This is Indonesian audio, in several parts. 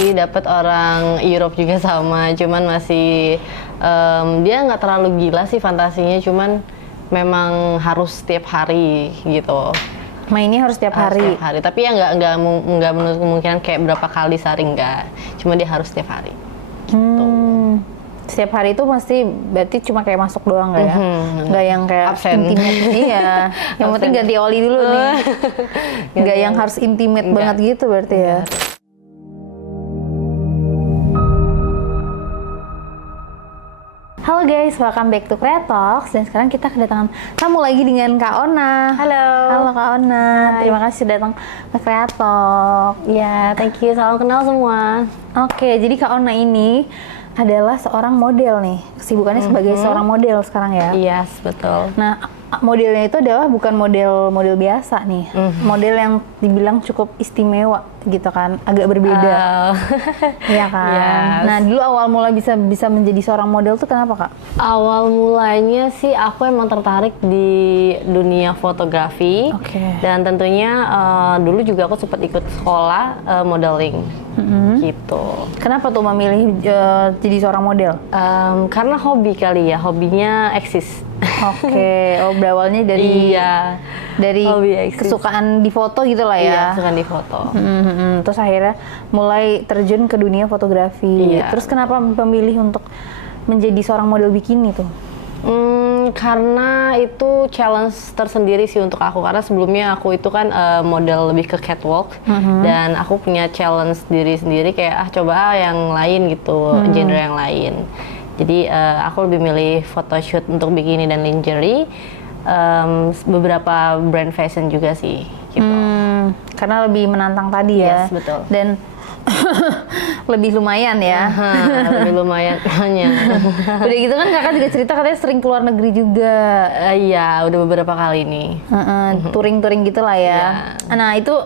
sih, dapat orang Europe juga sama, cuman masih dia nggak terlalu gila sih fantasinya, cuman memang harus setiap hari gitu. Mainnya harus setiap hari. Setiap hari, tapi ya nggak menutup kemungkinan kayak berapa kali sehari, nggak. Cuma dia harus setiap hari. Gitu. Setiap hari itu pasti berarti cuma kayak masuk doang nggak ya? Nggak yang kayak absen. intimate. Iya. Yang penting ganti oli dulu nih. Nggak yang harus intimate banget gitu berarti ya. Halo guys, welcome back to Kretox. Dan sekarang kita kedatangan tamu lagi dengan Kak Ona. Halo. Halo Kak Ona. Hai. Terima kasih sudah datang ke Kretox. Ya, thank you. Salam kenal semua. Oke, jadi Kak Ona ini adalah seorang model nih. Kesibukannya sebagai seorang model sekarang ya. Yes, betul. Nah, modelnya itu adalah bukan model biasa nih. Model yang dibilang cukup istimewa gitu kan, agak berbeda. Iya kan. Yes. Nah, dulu awal mula bisa menjadi seorang model tuh kenapa, Kak? Awal mulanya sih aku emang tertarik di dunia fotografi. Oke. Dan tentunya dulu juga aku sempat ikut sekolah modeling. Gitu. Kenapa tuh memilih jadi seorang model? Karena hobi kali ya, hobinya eksis. Oke, oh berawalnya dari Iya. dari Hobi eksis. kesukaan di foto gitu lah ya. Iya, suka di foto. Terus akhirnya mulai terjun ke dunia fotografi. Iya. Terus kenapa memilih untuk menjadi seorang model bikini tuh? Karena itu challenge tersendiri sih untuk aku, karena sebelumnya aku itu kan model lebih ke catwalk, dan aku punya challenge diri sendiri kayak coba yang lain gitu, genre yang lain. Jadi aku lebih milih photoshoot untuk bikini dan lingerie, beberapa brand fashion juga sih gitu. Karena lebih menantang tadi ya. Yes, betul. Dan lebih lumayan ya. Lebih lumayan hanya. Udah gitu kan kakak juga cerita katanya sering keluar negeri juga. Iya, udah beberapa kali nih. Touring-touring gitu lah ya. Iya. Nah itu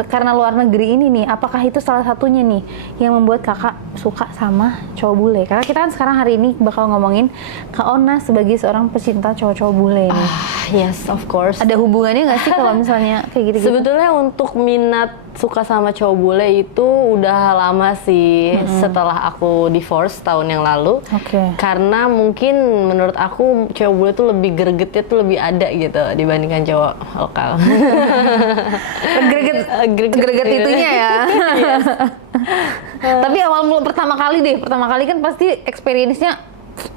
karena luar negeri ini nih, apakah itu salah satunya nih yang membuat kakak suka sama cowok bule? Karena kita kan sekarang hari ini bakal ngomongin Kak Ona sebagai seorang pecinta cowok-cowok bule nih. Yes, of course. Ada hubungannya nggak sih kalau misalnya kayak gitu-gitu? Sebetulnya untuk minat suka sama cowok bule itu udah lama sih, setelah aku divorce tahun yang lalu. Oke. Karena mungkin menurut aku cowok bule tuh lebih gregetnya tuh lebih ada gitu dibandingkan cowok lokal. Greget itunya ya. Tapi pertama kali kan pasti experience-nya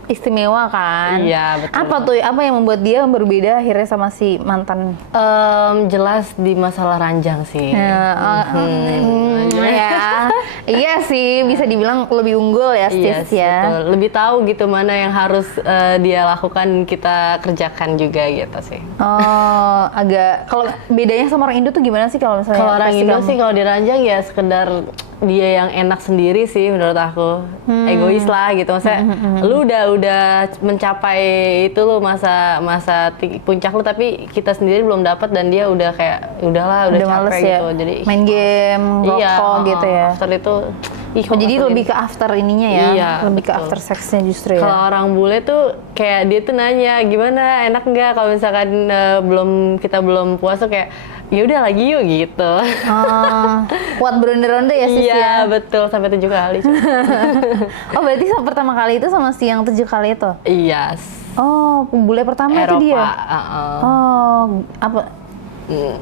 istimewa kan. Iya, betul. Apa yang membuat dia berbeda akhirnya sama si mantan? Jelas di masalah ranjang sih. Ya, iya sih bisa dibilang lebih unggul ya Yes, Stis ya. betul. Lebih tahu gitu mana yang harus dia lakukan, kita kerjakan juga gitu sih. Oh, agak kalau bedanya sama orang Indo tuh gimana sih kalau misalnya? Kalau orang versi Indo kamu? sih kalau diranjang ya sekedar dia yang enak sendiri sih menurut aku. Egois lah gitu. Maksudnya lu udah mencapai itu lu masa puncak lu, tapi kita sendiri belum dapat dan dia udah kayak udahlah udah males capek ya? gitu. Jadi Main game, rokok gitu ya. After itu Oh, jadi lebih ke after ininya ya? Iya, lebih ke betul. after sexnya justru ya? Kalau orang bule tuh kayak dia tuh nanya gimana, enak nggak kalau misalkan kita belum puas tuh kayak ya udah lagi yuk gitu. Kuat beronde-ronde ya Sis ya? Iya betul, sampai 7 kali. Oh berarti pertama kali itu sama si yang 7 kali itu? Iya. Oh bule pertama Eropa. itu dia? Oh apa?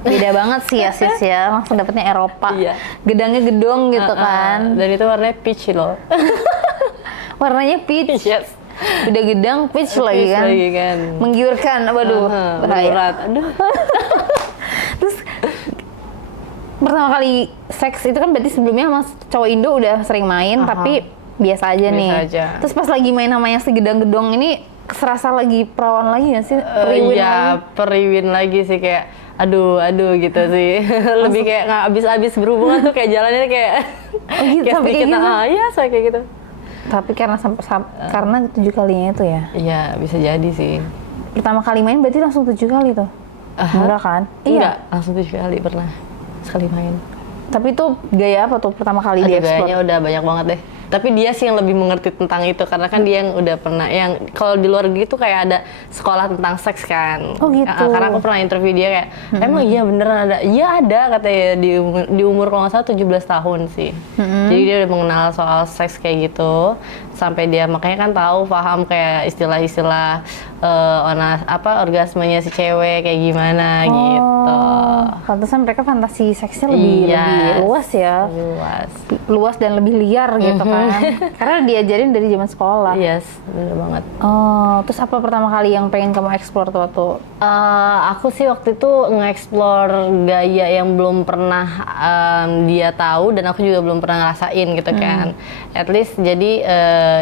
Beda banget sih ya Sis ya, langsung dapetnya Eropa. Iya. Gedangnya gedong gitu kan. Dan itu warnanya peach loh. Warnanya peach. Yes. Udah gedang peach lagi kan. Menggiurkan, waduh. Bahaya. Berat. Aduh. Terus pertama kali seks itu kan berarti sebelumnya sama cowok Indo udah sering main tapi biasa aja nih. aja. Terus pas lagi main sama yang segedang-gedong ini serasa lagi perawan lagi nggak sih? Periwin Iya, lagi? periwin lagi sih kayak aduh gitu sih. Lebih kayak nggak habis berhubungan tuh kayak jalannya kayak gitu, kayak sampai sedikit kayak gitu? iya saya kayak gitu. Tapi karena karena 7 kalinya itu ya. Iya, bisa jadi sih. Pertama kali main berarti langsung 7 kali tuh. Enggak kan? Enggak, langsung 7 kali pernah sekali main. Tapi itu gaya apa tuh pertama kali Aduh, di explore? gayanya udah banyak banget deh. Tapi dia sih yang lebih mengerti tentang itu karena kan dia yang udah pernah, yang kalau di luar negeri tuh kayak ada sekolah tentang seks kan. Oh gitu. Karena aku pernah interview dia kayak, emang iya beneran ada? Iya ada katanya di umur kalau nggak salah 17 tahun sih. Jadi dia udah mengenal soal seks kayak gitu. Sampai dia makanya kan tahu, paham kayak istilah-istilah orgasmenya si cewek kayak gimana gitu. Pantesan mereka fantasi seksnya lebih luas ya. Luas dan lebih liar gitu kan. Karena diajarin dari zaman sekolah. Yes, bener banget. Oh, terus apa pertama kali yang pengen kamu explore tuh waktu? Aku sih waktu itu nge-explore gaya yang belum pernah dia tahu dan aku juga belum pernah ngerasain gitu kan. At least jadi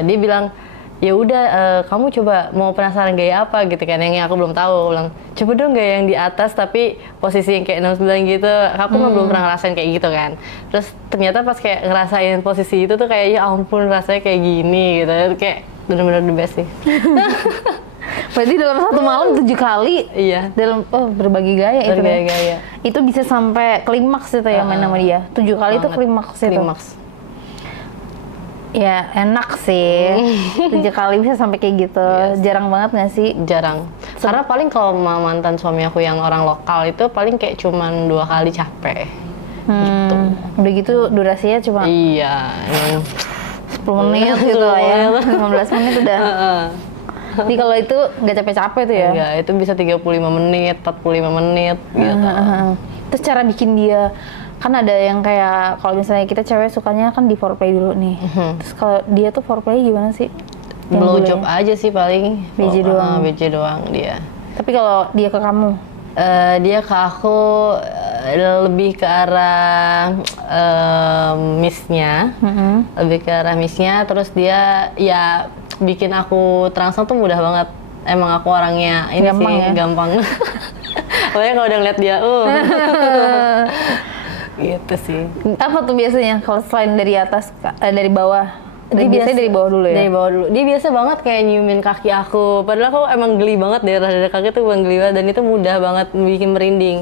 dia bilang, ya udah kamu coba, mau penasaran gaya apa gitu kan, yang aku belum tahu. Aku bilang coba dong gaya yang di atas tapi posisi yang kayak 69 gitu, aku belum pernah ngerasain kayak gitu kan. Terus ternyata pas kayak ngerasain posisi itu tuh kayak ya ampun rasanya kayak gini gitu, kayak bener-bener the best sih. Berarti dalam satu malam 7 kali? Iya. Dalam berbagi gaya itu gaya. Itu bisa sampai klimaks itu ya main sama dia? 7 kali itu klimaks itu? Klimaks. Ya enak sih, 7 kali bisa sampai kayak gitu. Jarang banget nggak sih? Jarang. Karena paling kalau mantan suami aku yang orang lokal itu paling kayak cuman 2 kali capek. Gitu. Udah gitu durasinya cuma Iya. 10 menit gitu lah ya, 15 menit udah. Jadi kalau itu nggak capek-capek tuh ya? Enggak, itu bisa 35 menit, 45 menit gitu. Terus cara bikin dia, kan ada yang kayak kalau misalnya kita cewek sukanya kan di foreplay dulu nih. Terus kalau dia tuh foreplay gimana sih? Blow job aja sih paling. BJ doang. BJ doang dia. Tapi kalau dia ke kamu? Dia ke aku lebih ke arah miss-nya. Lebih ke arah miss-nya, terus dia ya bikin aku terangsang tuh mudah banget. Emang aku orangnya ini gampang sih, gampang. Pokoknya kalau udah ngeliat dia, gitu sih. Apa tuh biasanya kalau selain dari atas, dari bawah? Dia biasanya dari bawah dulu ya? Dari bawah dulu. Dia biasa banget kayak nyiumin kaki aku. Padahal aku emang geli banget, daerah-daerah kaki tuh emang geli banget. Dan itu mudah banget bikin merinding.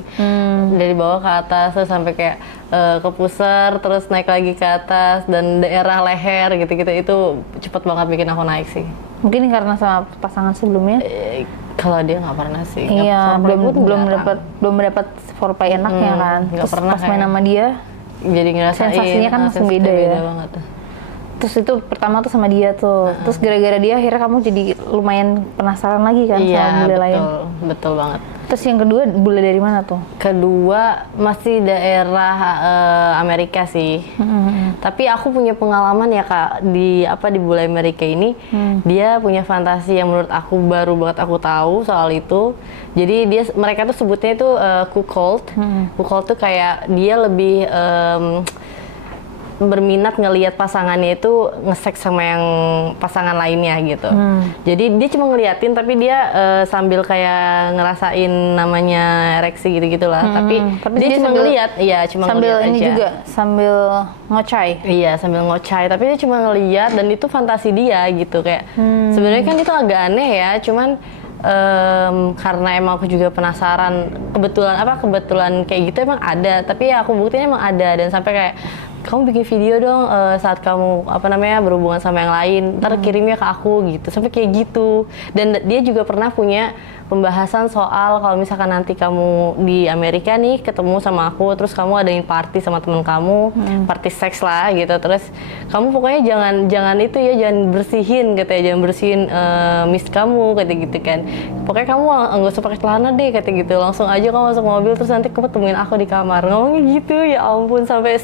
Dari bawah ke atas, terus sampai kayak ke pusar, terus naik lagi ke atas. Dan daerah leher gitu-gitu, itu cepet banget bikin aku naik sih. Mungkin karena sama pasangan sebelumnya? Kalau dia nggak pernah sih. Iya, belum dapat foreplay enaknya kan. Nggak pernah. Pas main sama dia, jadi ngerasain sensasinya kan langsung beda ya. Banget. Terus itu pertama tuh sama dia tuh. Terus gara-gara dia akhirnya kamu jadi lumayan penasaran lagi kan sama bule lain. Iya, betul banget. Terus yang kedua bule dari mana tuh? Kedua masih daerah Amerika sih. Tapi aku punya pengalaman ya Kak di bule Amerika ini. Dia punya fantasi yang menurut aku baru banget aku tahu soal itu. Jadi mereka tuh sebutnya itu cuckold. Cuckold tuh kayak dia lebih berminat ngelihat pasangannya itu nge-seks sama yang pasangan lainnya gitu. Jadi dia cuma ngeliatin tapi dia sambil kayak ngerasain namanya ereksi gitu-gitulah. Tapi dia cuma ngeliat, iya cuma sambil ngeliat ini aja. juga sambil ngocai. Iya sambil ngocai, tapi dia cuma ngeliat dan itu fantasi dia gitu kayak. Sebenarnya kan itu agak aneh ya, cuman karena emang aku juga penasaran, kebetulan kayak gitu emang ada, tapi ya aku buktinya emang ada dan sampai kayak kamu bikin video dong saat kamu berhubungan sama yang lain, ntar kirimnya ke aku gitu, sampai kayak gitu. Dan dia juga pernah punya pembahasan soal kalau misalkan nanti kamu di Amerika nih ketemu sama aku, terus kamu adain party sama temen kamu, party seks lah gitu, terus kamu pokoknya jangan itu ya, jangan bersihin katanya, jangan bersihin mist kamu kata gitu kan, pokoknya kamu nggak usah pakai celana deh kata gitu, langsung aja kamu masuk mobil terus nanti kamu temuin aku di kamar, ngomongnya gitu. Ya ampun, sampai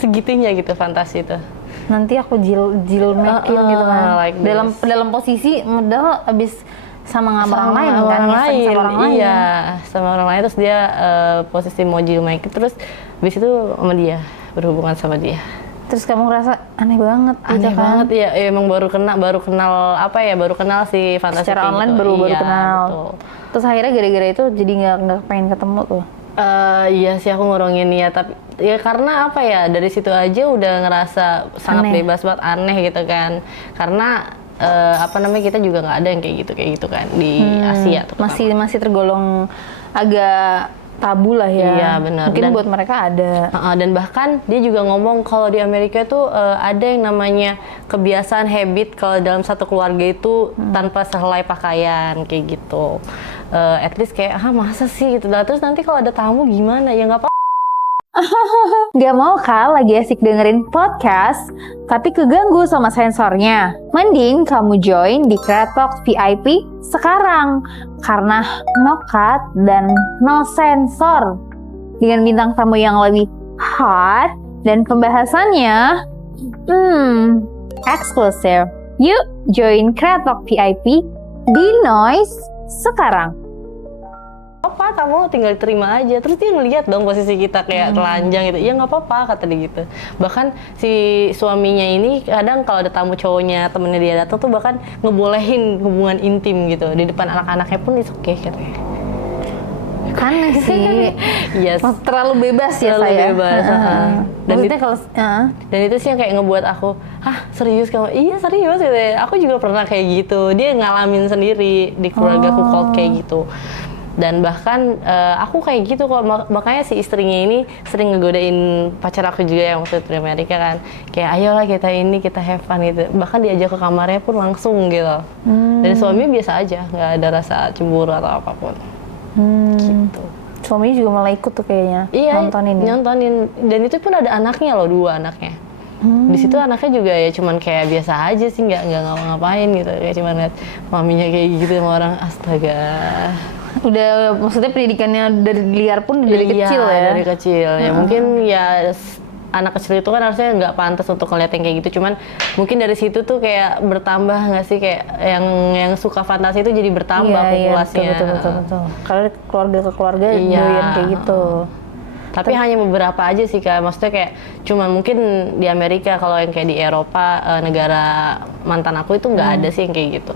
segitunya gitu fantasi itu. Nanti aku jilmekin gitu kan, like dalam posisi modal abis sama orang lain kan, sama orang lain. Iya, sama orang lain, terus dia posisi mau jilmekin, terus habis itu sama dia, berhubungan sama dia. Terus kamu ngerasa aneh banget gitu kan? Aneh banget ya, emang baru kenal si fantasi secara online gitu. baru kenal. Betul. Terus akhirnya gara-gara itu jadi nggak pengen ketemu tuh. Iya sih, aku ngurungin ya, tapi ya karena dari situ aja udah ngerasa sangat bebas banget, aneh gitu kan, karena kita juga nggak ada yang kayak gitu kan di Asia tuh. Masih tergolong agak tabu lah ya. Iya, benar. Mungkin buat mereka ada. Dan bahkan dia juga ngomong kalau di Amerika tuh ada yang namanya kebiasaan habit kalau dalam satu keluarga itu tanpa sehelai pakaian kayak gitu. At least kayak masa sih gitu. Terus nanti kalau ada tamu gimana? Ya nggak apa-apa. Gak mau kah lagi asik dengerin podcast, tapi keganggu sama sensornya? Mending kamu join di Kreatok VIP sekarang, karena no cut dan no sensor. Dengan bintang tamu yang lebih hot dan pembahasannya, eksklusif. Yuk join Kreatok VIP di Noise sekarang. Apa kamu tinggal terima aja. Terus dia ngeliat dong posisi kita kayak telanjang gitu. Ya nggak apa-apa kata dia gitu. Bahkan si suaminya ini kadang kalau ada tamu cowoknya temennya dia datang tuh bahkan ngebolehin hubungan intim gitu di depan anak-anaknya pun itu oke katanya. Aneh sih. Yes. Terlalu bebas ya Terlalu saya. bebas. Dan Maksudnya kalau dan itu sih yang kayak ngebuat aku, serius kamu? Iya serius gitu ya. Aku juga pernah kayak gitu. Dia ngalamin sendiri di keluargaku kalau kayak gitu. Dan bahkan aku kayak gitu kok, makanya si istrinya ini sering ngegodain pacar aku juga yang waktu itu di Amerika kan, kayak ayolah kita have fun gitu, bahkan diajak ke kamarnya pun langsung gitu. Dan suaminya biasa aja, nggak ada rasa cemburu atau apapun gitu. Suaminya juga malah ikut tuh kayaknya, Iya, nontonin. Dan itu pun ada anaknya loh, 2 anaknya. Di situ anaknya juga ya cuman kayak biasa aja sih, nggak ngapa-ngapain gitu, kayak cuman liat maminya kayak gitu sama orang, astaga. Udah, maksudnya pendidikannya dari liar pun dari kecil ya? Dari kecil. Ya mungkin ya anak kecil itu kan harusnya nggak pantas untuk ngeliat yang kayak gitu. Cuman mungkin dari situ tuh kayak bertambah nggak sih, kayak yang suka fantasi itu jadi bertambah populasinya. Iya, betul. Kalau keluarga ke keluarga doyan kayak gitu. Tapi hanya beberapa aja sih Kak. Maksudnya kayak cuman mungkin di Amerika, kalau yang kayak di Eropa, negara mantan aku itu nggak ada sih yang kayak gitu.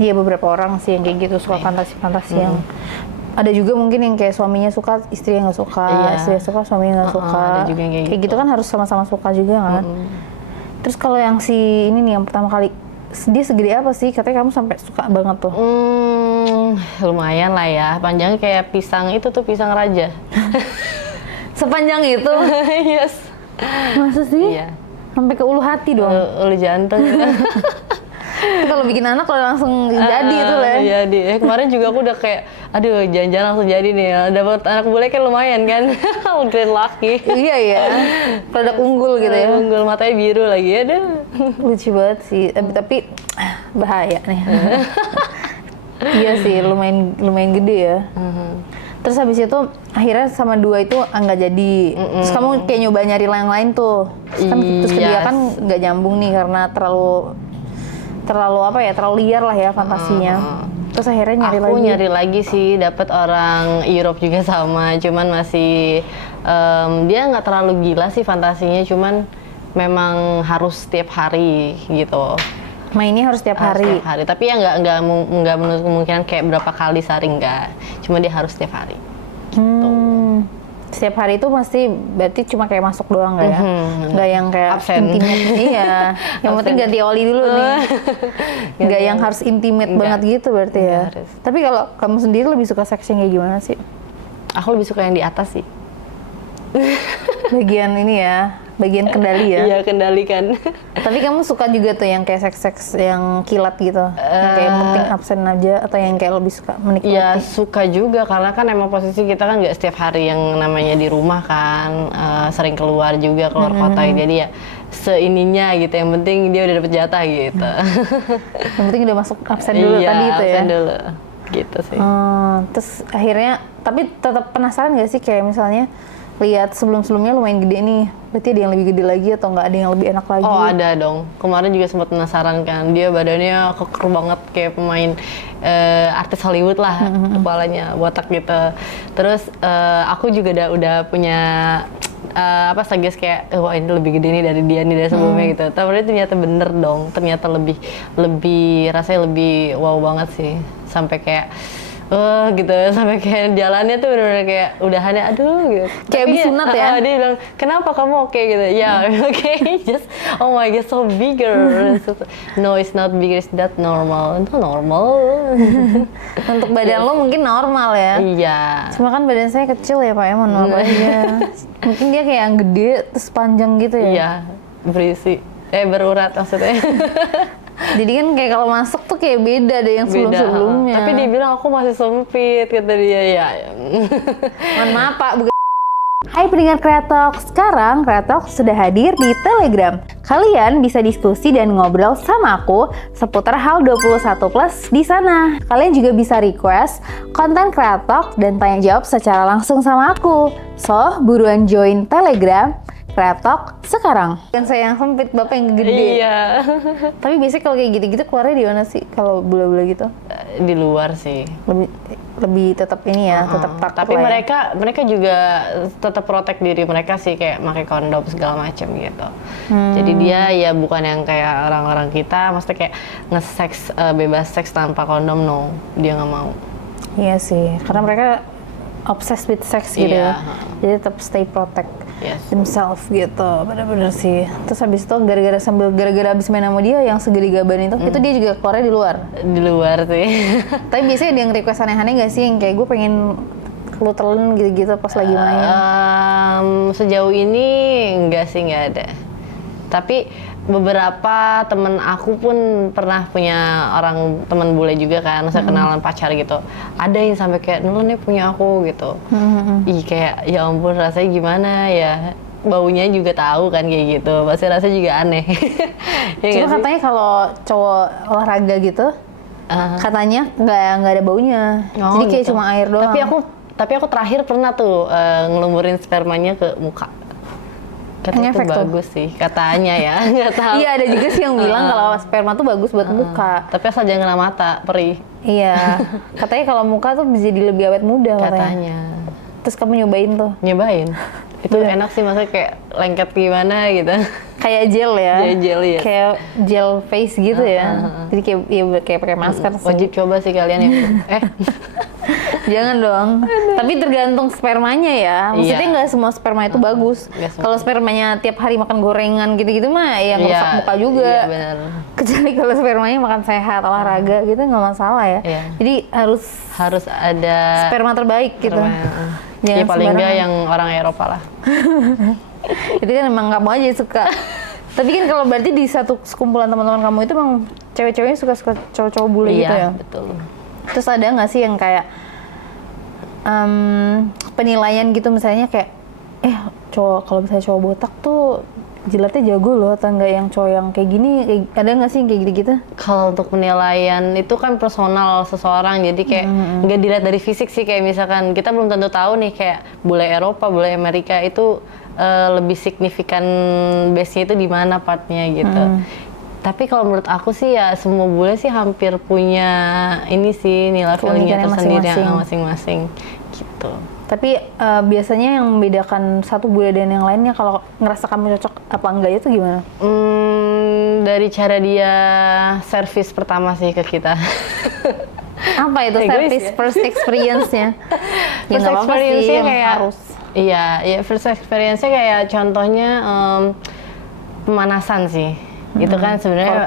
Iya, beberapa orang sih yang kayak gitu suka fantasi-fantasi yang ada juga mungkin yang kayak suaminya suka, istrinya nggak suka, istrinya suka, suaminya nggak suka. Ada juga yang kayak gitu kan harus sama-sama suka juga kan. Terus kalau yang si ini nih yang pertama kali, dia segede apa sih? Katanya kamu sampai suka banget tuh. Lumayan lah ya, panjangnya kayak pisang itu tuh, pisang raja. Sepanjang itu? Yes. Masa sih? Iya. Sampai ke ulu hati dong. Ulu jantung. Itu kalau bikin anak kalau langsung jadi itu lah. Jadi kemarin juga aku udah kayak, aduh jangan-jangan langsung jadi nih, dapat anak bule kan lumayan kan. Great lucky. Iya ya. Produk unggul gitu ya. Unggul, matanya biru lagi, aduh. Lucu banget sih. Tapi bahaya nih. Iya sih, lumayan gede ya. Terus habis itu akhirnya sama 2 itu nggak jadi. Terus kamu kayak nyoba nyari yang lain tuh. Terus kedua kan nggak nyambung nih karena terlalu liar lah ya fantasinya. Terus akhirnya nyari lagi sih, dapat orang Europe juga sama, cuman masih dia nggak terlalu gila sih fantasinya, cuman memang harus setiap hari gitu. Mainnya harus setiap hari. Setiap hari, tapi ya nggak menutup kemungkinan kayak berapa kali sehari, nggak. Cuma dia harus setiap hari. Gitu. Setiap hari itu pasti berarti cuma kayak masuk doang nggak ya? Nggak yang kayak absen. intimate. Iya. Yang penting ganti oli dulu nih. Nggak yang harus intimate banget gitu berarti ya. Harus. Tapi kalau kamu sendiri lebih suka seks yang kayak gimana sih? Aku lebih suka yang di atas sih. Bagian ini ya, bagian kendali ya. Iya, kendalikan. Tapi kamu suka juga tuh yang kayak seks yang kilat gitu, yang kayak penting absen aja, atau yang kayak lebih suka menikmati? Iya, suka juga karena kan emang posisi kita kan nggak setiap hari yang namanya di rumah kan, sering keluar kota, jadi ya seininya gitu. Yang penting dia udah dapet jatah gitu. Yang penting udah masuk absen dulu tadi itu ya. Absen dulu, gitu sih. Terus akhirnya, tapi tetap penasaran nggak sih kayak misalnya lihat sebelum-sebelumnya lumayan gede nih, berarti ada yang lebih gede lagi atau nggak ada yang lebih enak lagi? Oh ada dong, kemarin juga sempat penasaran kan, dia badannya keker banget kayak pemain artis Hollywood lah, kepalanya botak gitu. Terus aku juga udah punya suggest kayak, wah ini lebih gede nih dari dia nih dari sebelumnya gitu. Tapi ternyata bener dong, ternyata lebih rasanya lebih wow banget sih, sampai kayak gitu sampai kayak jalannya tuh bener-bener kayak udahannya aduh gitu. Kayak Tapi abis sunat ya? Dia bilang kenapa kamu oke gitu ya oke just oh my god so bigger. No it's not bigger, it's that normal. Itu normal. Untuk badan lo mungkin normal ya. Iya. Cuma kan badan saya kecil ya Pak ya, mohon maaf aja. Mungkin dia kayak yang gede terus panjang gitu ya. Iya berisi berurat maksudnya. Jadi kan kayak kalau masuk tuh kayak beda deh yang sebelum-sebelumnya. Tapi dia bilang aku masih sempit kata dia ya. Mohon maaf Pak. Hai pendengar Kreatok, sekarang Kreatok sudah hadir di Telegram. Kalian bisa diskusi dan ngobrol sama aku seputar hal 21 plus di sana. Kalian juga bisa request konten Kreatok dan tanya jawab secara langsung sama aku. So, buruan join Telegram Kreatok sekarang. Kan saya yang sempit, Bapak yang gede. Iya. Tapi biasanya kalau kayak gitu-gitu keluarnya di mana sih? Kalau bula-bula gitu? Di luar sih. Lebih tetap ini ya, tetap takut. Tapi lah ya. mereka juga tetap protek diri mereka sih kayak pakai kondom segala macam gitu. Jadi dia ya bukan yang kayak orang-orang kita, maksudnya kayak nge-seks bebas seks tanpa kondom, no, dia nggak mau. Iya sih, karena mereka obsessed with sex gitu ya. Jadi tetap stay protect themselves gitu, bener-bener sih. Terus habis itu gara-gara abis main sama dia yang segede gaban itu dia juga keluarnya di luar. Di luar sih. Tapi biasanya ada yang request aneh-aneh nggak sih yang kayak gue pengen lu telan gitu-gitu pas lagi main? Sejauh ini enggak sih, nggak ada. Tapi beberapa temen aku pun pernah punya orang teman bule juga kan, saya kenalan pacar gitu. Ada yang sampai kayak, "Lu nih punya aku," gitu. Ih kayak ya ampun rasanya gimana ya. Baunya juga tahu kan kayak gitu. Pasti rasanya juga aneh. Ya Cuma katanya kalau cowok olahraga gitu, katanya nggak ada baunya. Jadi kayak gitu. cuma air doang. Tapi aku terakhir pernah tuh ngelumurin spermanya ke muka. Katanya itu bagus sih, katanya ya, nggak tahu. Iya ada juga sih yang bilang kalau sperma tuh bagus buat muka. Tapi asal jangan kena mata, perih. Iya, katanya kalau muka tuh bisa jadi lebih awet muda katanya. Terus kamu nyobain tuh? Nyobain. Itu enak sih, maksudnya kayak lengket gimana gitu. Kayak gel ya? Gel ya. Kayak gel face gitu ya? Jadi kayak pakai masker sih. Wajib coba sih kalian yang Jangan dong. Tapi tergantung spermanya ya. Maksudnya nggak semua sperma itu bagus. Kalau spermanya tiap hari makan gorengan gitu-gitu mah ya ngerusak muka juga. Iya benar. Kecuali kalau spermanya makan sehat, olahraga gitu nggak masalah ya. Iya. Jadi harus ada sperma terbaik gitu. Ya paling nggak yang orang Eropa lah. Itu kan emang kamu aja suka. Tapi kan kalau berarti di satu sekumpulan teman-teman kamu itu emang cewek-ceweknya suka cowok-cowok bule gitu ya? Iya betul. Terus ada nggak sih yang kayak penilaian gitu misalnya kayak kalau misalnya cowok botak tuh jilatnya jago loh atau enggak, yang cowok yang kayak gini ada nggak sih yang kayak gitu-gitu? Kalau untuk penilaian itu kan personal seseorang, jadi kayak nggak dilihat dari fisik sih. Kayak misalkan kita belum tentu tahu nih kayak bule Eropa, bule Amerika itu lebih signifikan base-nya itu di mana partnya gitu. Tapi kalau menurut aku sih ya semua bule sih hampir punya ini sih nilai value-nya tersendiri masing-masing gitu. Tapi biasanya yang membedakan satu bule dan yang lainnya kalau ngerasa kamu cocok apa enggak itu gimana? Dari cara dia service pertama sih ke kita. Apa itu service ya? First experience-nya? First experience-nya kayak harus. Iya, first experience-nya kayak contohnya pemanasan sih. Itu kan sebenarnya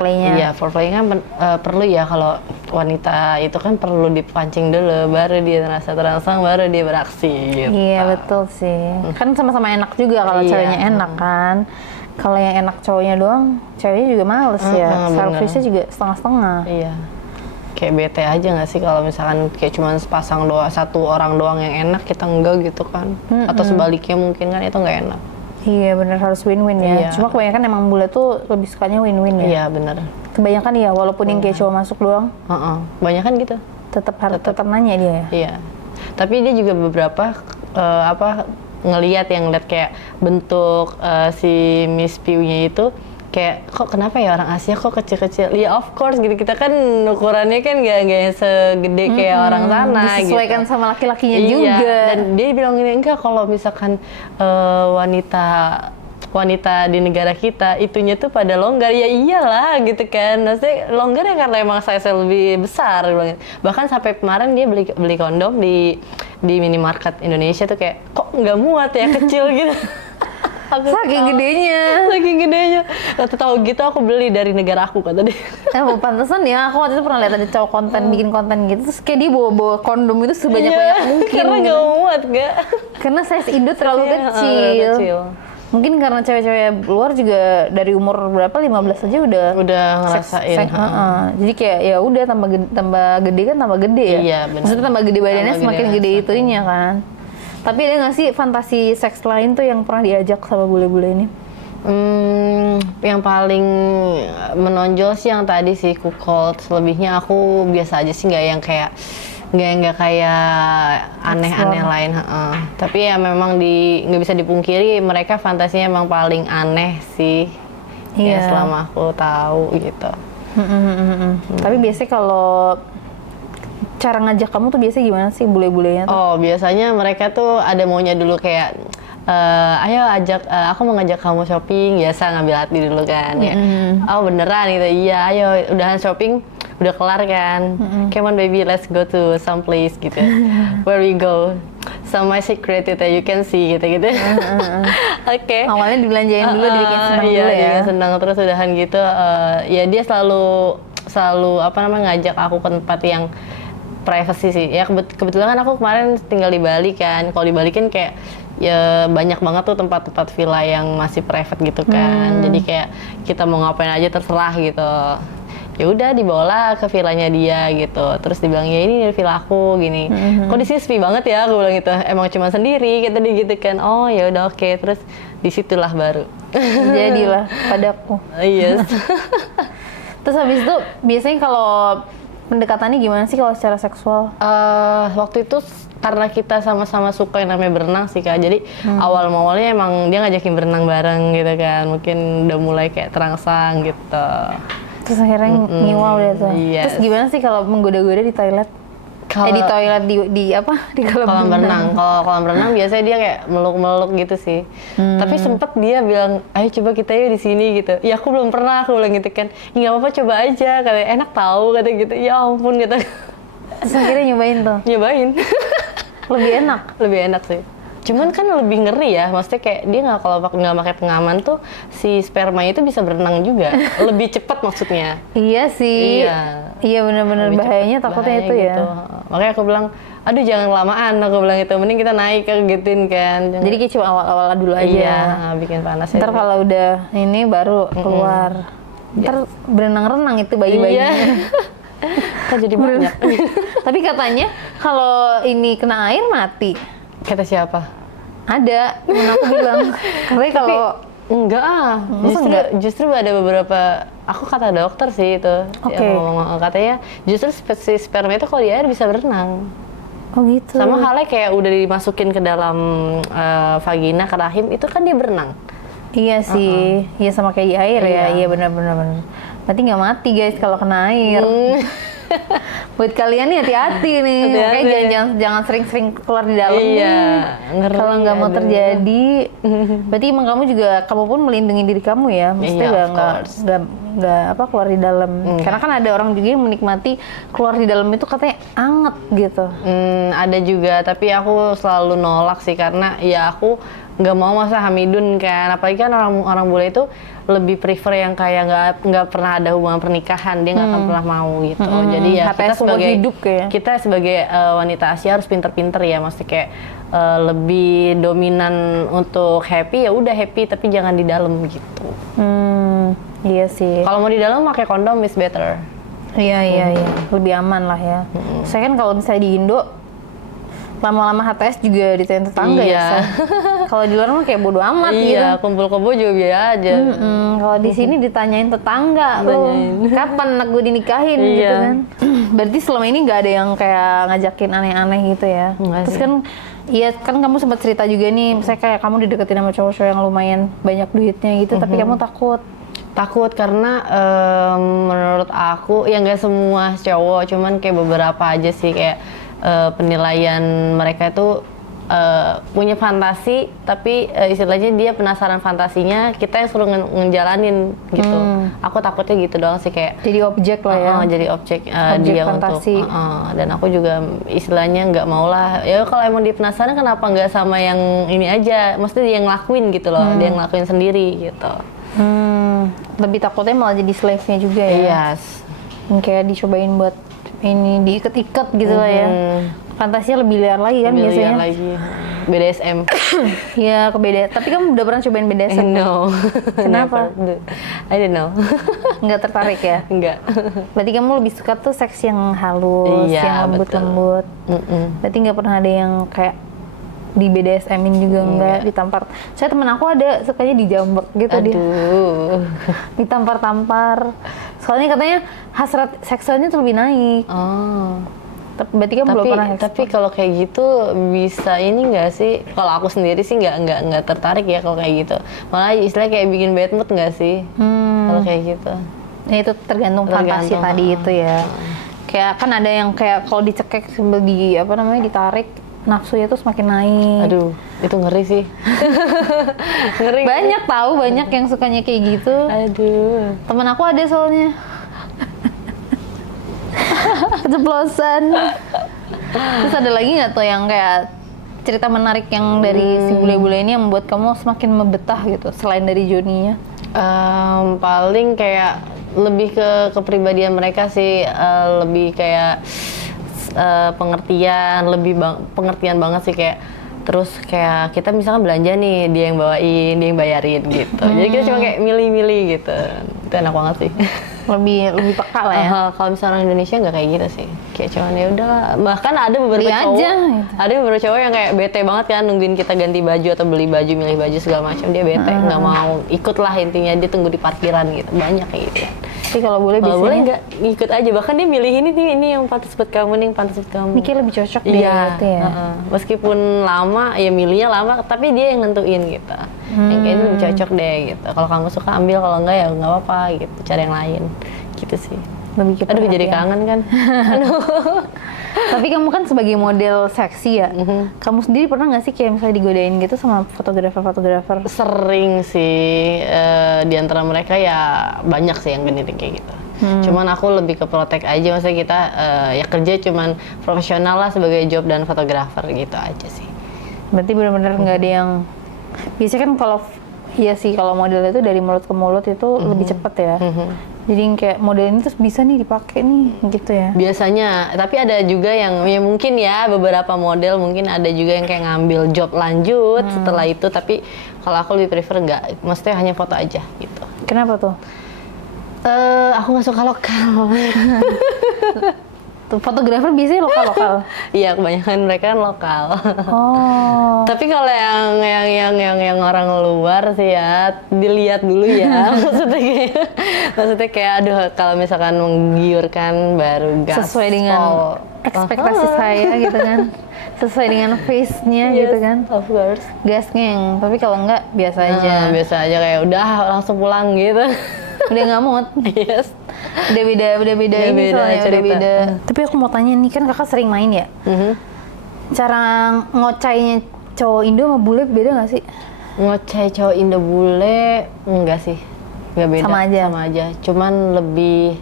foreplay kan perlu ya. Kalau wanita itu kan perlu dipancing dulu baru dia merasa terangsang, baru dia beraksi gitu. Iya betul sih. Kan sama-sama enak juga kalau ceweknya enak kan. Kalau yang enak cowoknya doang, ceweknya juga males ya. Servisnya juga setengah-setengah. Iya. Kayak bete aja nggak sih kalau misalkan kayak cuma sepasang doang, satu orang doang yang enak, kita enggak gitu kan. Atau sebaliknya mungkin kan itu nggak enak. Iya benar, harus win-win ya. Cuma kebanyakan emang bule tuh lebih sukanya win-win ya. Iya benar. Kebanyakan ya, walaupun yang kayak cowok masuk doang. Banyakan gitu. Tetap nanya dia ya. Iya. Tapi dia juga beberapa ngelihat kayak bentuk si Miss Piu-nya itu kayak kok kenapa ya orang Asia kok kecil-kecil? Ya of course gitu, kita kan ukurannya kan nggak segede kayak orang sana. Disesuaikan gitu. sama laki-lakinya juga. Dan dia bilang gini, enggak kalau misalkan wanita wanita di negara kita itunya tuh pada longgar, ya iyalah gitu kan, maksudnya longgar ya karena emang size lebih besar gitu. Bahkan sampai kemarin dia beli kondom di minimarket Indonesia tuh kayak kok nggak muat ya, kecil gitu. Saking gedenya. Waktu tahu gitu aku beli dari negara aku kata dia. Pantesan ya, aku waktu itu pernah lihat ada cowok bikin konten gitu, terus kayak dia bawa kondom itu sebanyak-banyak mungkin. Karena gitu. nggak muat gak? Karena size Indo terlalu kecil. Mungkin karena cewek-cewek luar juga dari umur berapa 15 aja udah ngerasain. Jadi kayak ya udah tambah gede kan tambah gede ya. Iya, benar. Maksudnya tambah gede badannya Tambah semakin gede itunya kan. Tapi ada nggak sih fantasi seks lain tuh yang pernah diajak sama bule-bule ini? Yang paling menonjol sih yang tadi sih kuckold. Selebihnya aku biasa aja sih, nggak kayak aneh-aneh lain. Tapi ya memang nggak bisa dipungkiri mereka fantasinya emang paling aneh sih. Ya selama aku tahu gitu. Tapi biasanya kalau cara ngajak kamu tuh biasanya gimana sih bule-bulenya tuh? Oh, biasanya mereka tuh ada maunya dulu kayak ayo aku mau ngajak kamu shopping, biasa ngambil hati dulu kan ya. Oh beneran gitu, iya ayo udahan shopping, udah kelar kan. Come on baby, let's go to some place gitu. Where we go? Some my secret gitu, you can see gitu. Oke. Awalnya dibelanjain dulu, dibikin senang dulu ya. Iya, dibikin senang terus udahan gitu. Ya dia selalu ngajak aku ke tempat yang privacy sih. Ya kebetulan kan aku kemarin tinggal di Bali kan. Kalau di Bali kan kayak ya banyak banget tuh tempat-tempat villa yang masih private gitu kan. Jadi kayak kita mau ngapain aja terserah gitu. Ya udah dibawalah ke villanya dia gitu. Terus dibilang ya ini villa aku gini. Kok di sini sepi banget ya, aku bilang gitu. Emang cuma sendiri gitu kan. Oh ya udah oke. Terus disitulah baru jadilah padaku. Yes. Terus habis itu biasanya kalau pendekatannya gimana sih kalau secara seksual? Waktu itu karena kita sama-sama suka yang namanya berenang sih Kak. Jadi awalnya emang dia ngajakin berenang bareng gitu kan. Mungkin udah mulai kayak terangsang gitu. Terus akhirnya nyiwa udah tuh. Yes. Terus gimana sih kalau menggoda-goda di toilet? Di toilet di kolam renang. Kalau kolam renang biasanya dia kayak meluk-meluk gitu sih. Tapi sempet dia bilang, ayo coba kita yuk di sini gitu. Ya aku belum pernah, aku bilang gitu kan. Ya nggak apa-apa, coba aja. Katanya enak tahu kata gitu. Ya ampun gitu. Terus akhirnya nyobain tuh. Nyobain. Lebih enak sih. Cuman kan lebih ngeri ya, maksudnya kayak dia kalau nggak pakai pengaman tuh si sperma itu bisa berenang juga, lebih cepat maksudnya. Iya sih. Iya benar-benar bahayanya takutnya itu gitu. Ya. Makanya aku bilang, aduh jangan kelamaan, aku bilang itu, mending kita naik ke gituin kan. Jadi kayak cuma awal-awal dulu aja. Iya, bikin panas. Ntar kalau udah ini baru keluar. Ntar berenang-renang itu bayi-bayinya. Iya. Kan jadi banyak. Tapi katanya kalau ini kena air mati. Kata siapa? Ada, temen aku bilang. Katanya kalau enggak justru ada beberapa, aku kata dokter sih itu yang ngomong, katanya justru si sperma itu kalau di air bisa berenang. Oh gitu. Sama halnya kayak udah dimasukin ke dalam vagina, ke rahim, itu kan dia berenang. Iya sih, iya sama kayak di air ya, iya benar-benar. Berarti nggak mati guys kalau kena air. Buat kalian nih hati-hati nih, makanya jangan sering-sering keluar di dalam nih. Kalau nggak mau terjadi, berarti emang kamu pun melindungi diri kamu ya, maksudnya nggak keluar di dalam. Karena kan ada orang juga yang menikmati keluar di dalam itu katanya anget gitu. Ada juga, tapi aku selalu nolak sih karena ya aku nggak mau masa hamidun kan, apalagi kan orang bule itu lebih prefer yang kayak nggak pernah ada hubungan pernikahan, dia nggak akan pernah mau gitu. Jadi ya kita sebagai wanita Asia harus pinter-pinter ya, maksudnya kayak lebih dominan untuk happy, ya udah happy tapi jangan di dalam gitu. Iya sih. Kalau mau di dalam pakai kondom is better. Iya, lebih aman lah ya. Saya kan kalau misalnya di Indo lama-lama HTS juga ditanyain tetangga ya. Kalau di luar mah kayak bodo amat gitu. Iya, kumpul kebo juga biasa aja. Kalau di sini ditanyain tetangga loh, kapan anak gue dinikahin gitu kan. Berarti selama ini nggak ada yang kayak ngajakin aneh-aneh gitu ya. Terus kan, iya kan kamu sempat cerita juga nih, misalnya kayak kamu dideketin sama cowok-cowok yang lumayan banyak duitnya gitu, tapi kamu takut karena menurut aku ya nggak semua cowok, cuman kayak beberapa aja sih kayak penilaian mereka itu punya fantasi, tapi istilahnya dia penasaran fantasinya, kita yang suruh ngejalanin gitu. Aku takutnya gitu doang sih, kayak Jadi objek lah ya. jadi objek, Objek dia fantasi. untuk dan aku juga istilahnya nggak mau lah ya, kalau emang dia penasaran kenapa nggak sama yang ini aja, maksudnya dia yang ngelakuin gitu loh, dia yang ngelakuin sendiri gitu. Lebih takutnya malah jadi slave-nya juga ya. Yes. Kayak dicobain buat ini diikat-ikat gitu lah ya. Fantasinya lebih liar lagi kan Lebih biasanya. liar lagi. BDSM. Ya ke BDSM. Tapi kamu udah pernah cobain BDSM? No. Kenapa? Never. I don't know. Nggak tertarik ya? Enggak. Berarti kamu lebih suka tuh seks yang halus, Iya, yang lembut-lembut. Berarti nggak pernah ada yang kayak di BDSM-in juga nggak ditampar. Saya temen aku ada sukanya dijambak gitu dia. Aduh. Ditampar-tampar. Soalnya katanya hasrat seksualnya tuh lebih naik. Oh. Berarti kan belum pernah Tapi kalau kayak gitu bisa ini nggak sih? Kalau aku sendiri sih nggak tertarik ya kalau kayak gitu. Malah istilahnya kayak bikin bad mood nggak sih? Kalau kayak gitu. Ya itu tergantung fantasi tadi itu ya. Kayak kan ada yang kayak kalau dicekek sambil di apa namanya ditarik, nafsunya tuh semakin naik. Aduh, itu ngeri sih. Ngeri. Banyak tahu, banyak yang sukanya kayak gitu. Aduh. Temen aku ada soalnya. Keceplosan. Terus ada lagi nggak tuh yang kayak cerita menarik yang dari si bule-bule ini yang membuat kamu semakin membetah gitu selain dari Joninya? Paling kayak lebih ke kepribadian mereka sih, lebih kayak pengertian banget sih, kayak terus kayak kita misalkan belanja nih, dia yang bawain, dia yang bayarin gitu. Jadi kita cuma kayak milih-milih gitu. Itu enak banget sih. Lebih peka lah ya. Kalau misalnya orang Indonesia nggak kayak gitu sih, kayak cuman ya udah. Bahkan ada beberapa Beli cowok, aja, gitu. ada beberapa cowok yang kayak bete banget kan nungguin kita ganti baju atau beli baju, milih baju segala macam, dia bete, nggak mau ikut lah, intinya dia tunggu di parkiran gitu, banyak kayak gitu. Tapi kalau boleh Kalau biasanya boleh nggak ikut aja, bahkan dia milih ini yang pantas buat kamu, nih yang pantas buat kamu. mikir lebih cocok deh Iya, gitu ya. meskipun lama, ya milihnya lama, tapi dia yang nentuin gitu. Yang kayak ini lebih cocok deh gitu. Kalau kamu suka ambil, kalau enggak ya nggak apa-apa gitu. Cari yang lain, gitu sih. Lebih ke Aduh, jadi perhatian. kangen kan. Aduh. Tapi kamu kan sebagai model seksi ya, kamu sendiri pernah nggak sih kayak misalnya digodain gitu sama fotografer-fotografer? Sering sih, di antara mereka ya banyak sih yang genitin kayak gitu. Cuman aku lebih ke protek aja, maksudnya kita ya kerja cuman profesional lah sebagai job dan fotografer gitu aja sih. Berarti benar-benar nggak ada yang biasanya kan kalau iya sih kalau model itu dari mulut ke mulut itu lebih cepet ya. Jadi yang kayak model ini terus bisa nih dipakai nih gitu ya. Biasanya, tapi ada juga yang ya mungkin ya beberapa model mungkin ada juga yang kayak ngambil job lanjut setelah itu, tapi kalau aku lebih prefer nggak, maksudnya hanya foto aja gitu. Kenapa tuh? Aku nggak suka lokal. Tuh, fotografer biasanya lokal-lokal. Iya, kebanyakan mereka kan lokal. Oh. Tapi kalau yang orang luar sih ya dilihat dulu ya. maksudnya kayak aduh, kalau misalkan menggiurkan baru gaspol. Sesuai dengan ekspektasi saya gitu kan. Sesuai dengan face-nya gitu kan. Of course. Gasnya, tapi kalau enggak biasa aja. Biasa aja, kayak udah langsung pulang gitu. Udah nggak mood. Yes. Udah beda ini beda soalnya, udah cerita. beda. Tapi aku mau tanya nih, kan kakak sering main ya? Cara ngocainya cowok Indo sama bule beda nggak sih? Ngoceh cowok Indo bule enggak sih, nggak beda, Sama aja? Cuman lebih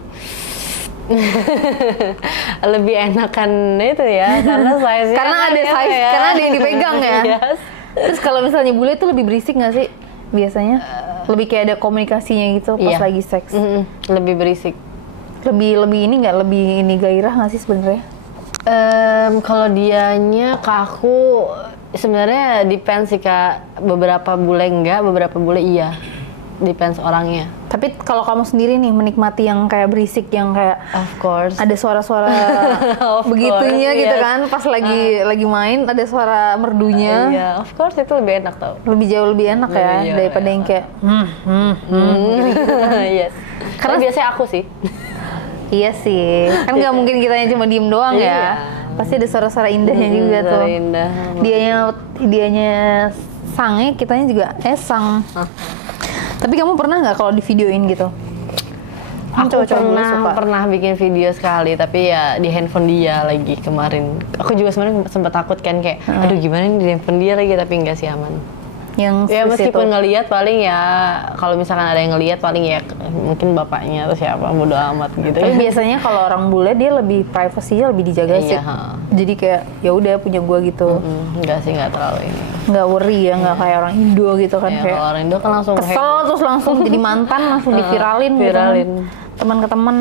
lebih enakan itu ya, karena size-nya Karena kan ada ya, size, ya. karena ada yang dipegang ya. Yes. Terus kalau misalnya bule tuh lebih berisik nggak sih biasanya? Lebih kayak ada komunikasinya gitu pas Iya. lagi seks. Lebih berisik. Lebih ini nggak, lebih ini gairah nggak sih sebenarnya? Kalau dianya ke aku sebenarnya depends sih Kak. Beberapa bule enggak, beberapa bule iya. Depends orangnya. Tapi kalau kamu sendiri nih menikmati yang kayak berisik, yang kayak Of course. ada suara-suara Of begitunya course, gitu yes. kan, pas lagi main ada suara merdunya. Iya, of course itu lebih enak tau. Lebih jauh lebih enak ya Lebih daripada yang kayak Yes. Karena biasanya aku sih. iya sih, kan nggak mungkin kita yang cuma diem doang Iya. ya, pasti ada suara-suara indahnya juga tuh. Suara indah. Dianya sange, kitanya juga sang. Tapi kamu pernah nggak kalau di videoin gitu? Aku Cowok-cowok bule suka. pernah bikin video sekali, tapi ya di handphone dia lagi kemarin. Aku juga sebenarnya sempat takut kan kayak, aduh gimana nih di handphone dia lagi, tapi enggak sih, aman. Yang Ya Swiss meskipun itu. ngelihat paling ya, kalau misalkan ada yang ngelihat paling ya mungkin bapaknya atau siapa, bodo amat gitu. Tapi biasanya kalau orang bule dia lebih privasinya lebih dijaga sih. Iya, ha. Jadi kayak ya udah punya gua gitu. Enggak sih, enggak terlalu ini. Nggak worry ya, nggak kayak orang Indo gitu kan Ya, kayak kalau orang Indo kan langsung kesel terus langsung jadi mantan langsung diviralin gitu kan. viralin. Teman ke teman.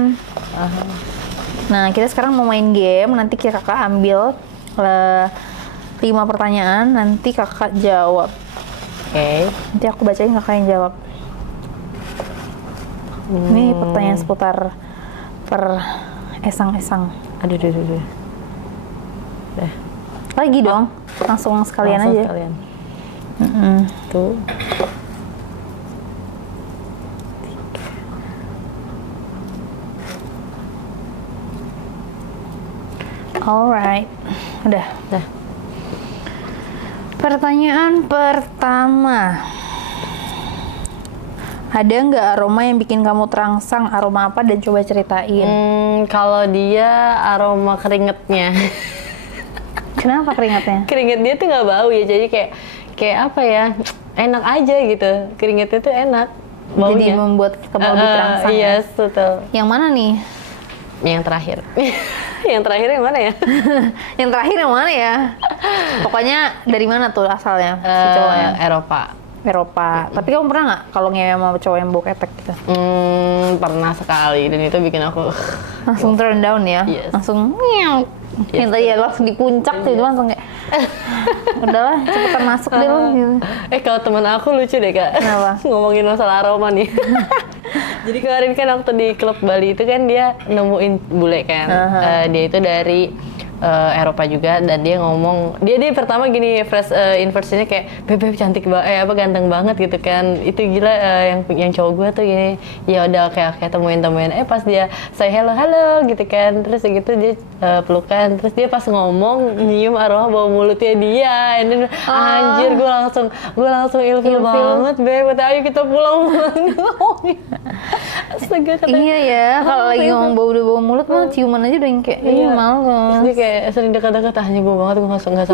Nah, kita sekarang mau main game. Nanti kakak ambil 5 pertanyaan, nanti kakak jawab. Oke. Nanti aku bacain, kakak yang jawab. Ini pertanyaan seputar esang-esang. Aduh, aduh, aduh, aduh. Dah, Lagi dong, langsung sekalian langsung aja. sekalian. Mm-mm. Tuh. Alright, udah. Dah. Pertanyaan pertama. Ada nggak aroma yang bikin kamu terangsang? Aroma apa dan coba ceritain. Kalau dia aroma keringetnya. Kenapa keringatnya? Keringet dia tuh nggak bau ya, jadi kayak apa ya, enak aja gitu. Keringetnya tuh enak baunya. Jadi membuat kamu lebih terangsang. Ya? Yes, betul. Yang mana nih? Yang terakhir. Yang terakhir yang mana ya? Yang terakhir yang mana ya? Pokoknya dari mana tuh asalnya si cowoknya? Eropa. Eropa. Tapi kamu pernah nggak kalau ngewe sama cowok yang bau ketek gitu? Pernah sekali, dan itu bikin aku Langsung turn down ya? Yes. Langsung nyew. Yes, Yang tadi ya langsung di puncak gitu langsung kayak udahlah cepetan masuk deh lu gitu. Kalau teman aku lucu deh Kak. Kenapa? Ngomongin masalah aroma nih. Jadi kemarin kan waktu di klub Bali itu kan dia nemuin bule kan. Dia itu dari Eropa juga, dan dia ngomong, dia pertama gini, first impressionnya kayak beb cantik banget, ganteng banget gitu kan. Itu gila, yang cowok gue tuh gini, ya udah kayak temuin pas dia say hello gitu kan, terus gitu dia pelukan, terus dia pas ngomong nyium aroma bau mulutnya dia, ini anjir, gue langsung ilfil banget beb, kata ayo kita pulang. Astaga, kata Iya ya, kalau lagi ngomong bau mulut mah ciuman aja udah yang kayak Iya. malu. Terus dia kayak sering dekat-dekat, hanya bau banget, gue nggak sanggup.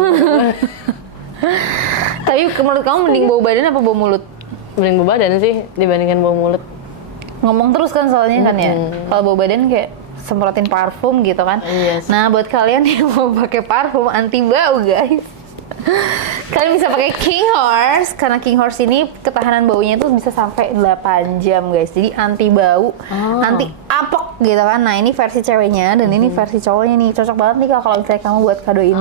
Tapi menurut kamu mending bau badan apa bau mulut? Mending bau badan sih dibandingkan bau mulut. Ngomong terus kan soalnya kan ya. Kalau bau badan kayak semprotin parfum gitu kan. Yes. Nah, buat kalian yang mau pakai parfum anti bau guys, kalian bisa pakai King Horse, karena King Horse ini ketahanan baunya tuh bisa sampai 8 jam guys. Jadi anti bau, anti apek gitu kan. Nah, ini versi ceweknya dan ini versi cowoknya nih. Cocok banget nih kalau misalnya kamu buat kadoin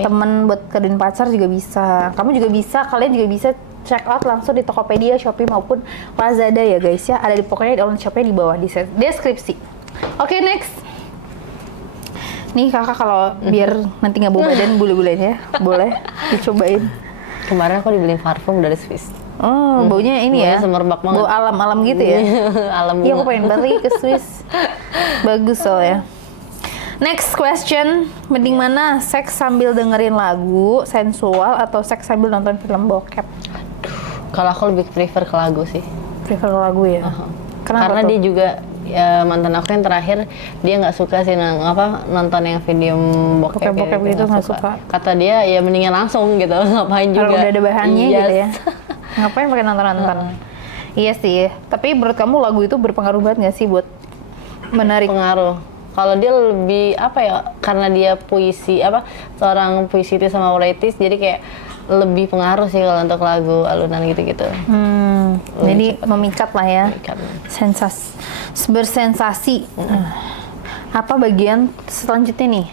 temen, buat kadoin pacar juga bisa. Kamu juga bisa, kalian juga bisa check out langsung di Tokopedia, Shopee maupun Lazada ya guys ya. Ada pokoknya di online shopnya di bawah di deskripsi. Oke, next. Nih kakak kalau biar nanti nggak bau badan bule-bulenya, boleh dicobain. Kemarin aku dibeliin parfum dari Swiss. Oh, baunya ini Baunya ya, semerbak banget. bau alam-alam gitu ya. Alam Iya, aku bunga. pengen banget lagi ke Swiss. Bagus soalnya. Next question, mending mana? Seks sambil dengerin lagu sensual atau seks sambil nonton film bokep? Kalau aku lebih prefer ke lagu sih. Prefer lagu ya. Kenapa Karena tuh? dia juga mantan aku yang terakhir, dia nggak suka sih nonton yang video bokep Bokep gitu, nggak suka. Kata dia ya mendingan langsung gitu, ngapain juga. Kalau udah ada bahannya Yes. gitu ya. Ngapain pakai nonton-nonton? Iya sih. Tapi menurut kamu lagu itu berpengaruh banget nggak sih buat menarik? Pengaruh. Kalau dia lebih apa ya, karena dia puisi seorang puisitis sama writis, jadi kayak lebih pengaruh sih kalau untuk lagu alunan gitu-gitu. Jadi memikat lah ya. Memikat. Bersensasi. Apa bagian selanjutnya nih?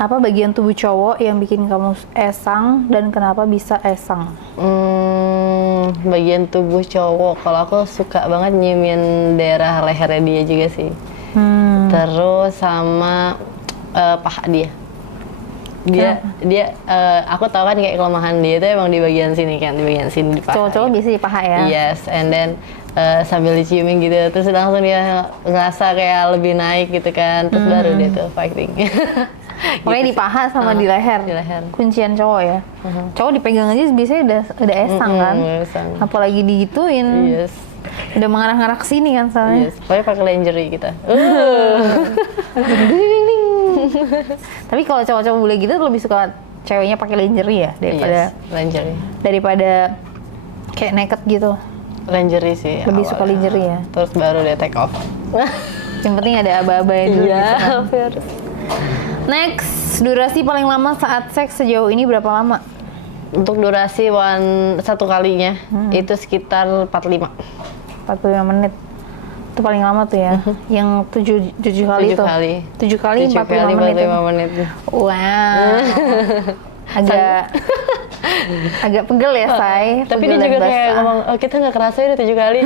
Apa bagian tubuh cowok yang bikin kamu esang dan kenapa bisa esang? Bagian tubuh cowok, kalau aku suka banget nyiumin daerah lehernya dia juga sih. Terus sama paha dia. Aku tahu kan kayak kelemahan dia itu emang di bagian sini kan, di bagian sini di paha. Cowok-cowok biasa di paha ya? Yes, and then sambil diciumin gitu, terus langsung dia ngerasa kayak lebih naik gitu kan, terus baru dia tuh fighting. Pokoknya di paha sama di leher. Di leher. Kuncian cowok ya. Cowok dipegang aja biasanya udah esang kan. Esang. Apalagi digituin. Yes. Udah mengarah-ngarah ke sini kan soalnya. Yes, pokoknya pakai lingerie kita. Tapi kalau cowok-cowok bule gitu lebih suka ceweknya pakai lingerie ya Yes, lingerie. daripada kayak naked gitu. Lingerie sih. Lebih suka awalnya. lingerie ya. Terus baru dia take off. Yang penting ada aba-abanya dulu Iya, gitu kan. bener. Next, durasi paling lama saat seks sejauh ini berapa lama? Untuk durasi satu kalinya itu sekitar 45. 45 menit. Itu paling lama tuh ya. Yang 7 kali 7 tuh. kali. 7 kali 7 45 kali menit. 45 menit. Wow. agak pegel ya, Say. Tapi Pegel dia dan juga kayak basah. ngomong, oh, kita nggak kerasa ya udah 7 kali.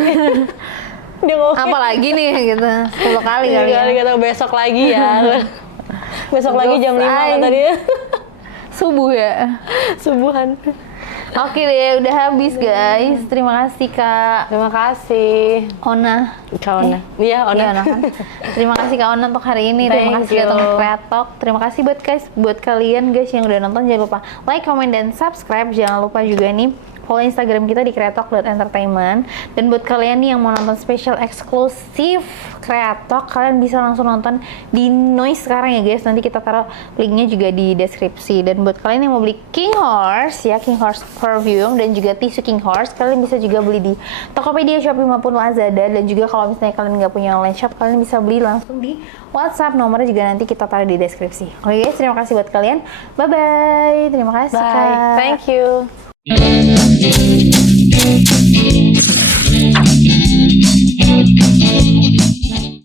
Dia ngomong Apalagi nih gitu. 10 kali 7 kali ya. kali kata besok lagi ya. Besok lagi jam 5 kata dia. Subuh ya. Subuhan. Oke deh, udah habis guys. Terima kasih Kak Terima kasih. Ona. Kak Ona. Iya, Ona. Iya, Ona kan? Terima kasih Kak Ona untuk hari ini. Terima Thank kasih datang ke you. Kreatok. Terima kasih buat kalian guys yang udah nonton. Jangan lupa like, comment, dan subscribe. Jangan lupa juga nih follow Instagram kita di kreatok.entertainment. Dan buat kalian nih yang mau nonton special eksklusif Kreatok, kalian bisa langsung nonton di Noise sekarang ya guys. Nanti kita taruh linknya juga di deskripsi. Dan buat kalian yang mau beli King Horse ya, King Horse perfume dan juga tisu King Horse, kalian bisa juga beli di Tokopedia, Shopee maupun Lazada. Dan juga kalau misalnya kalian nggak punya online shop, kalian bisa beli langsung di WhatsApp. Nomornya juga nanti kita taruh di deskripsi. Oke guys, terima kasih buat kalian. Bye bye. Terima kasih Kak. Bye. Thank you.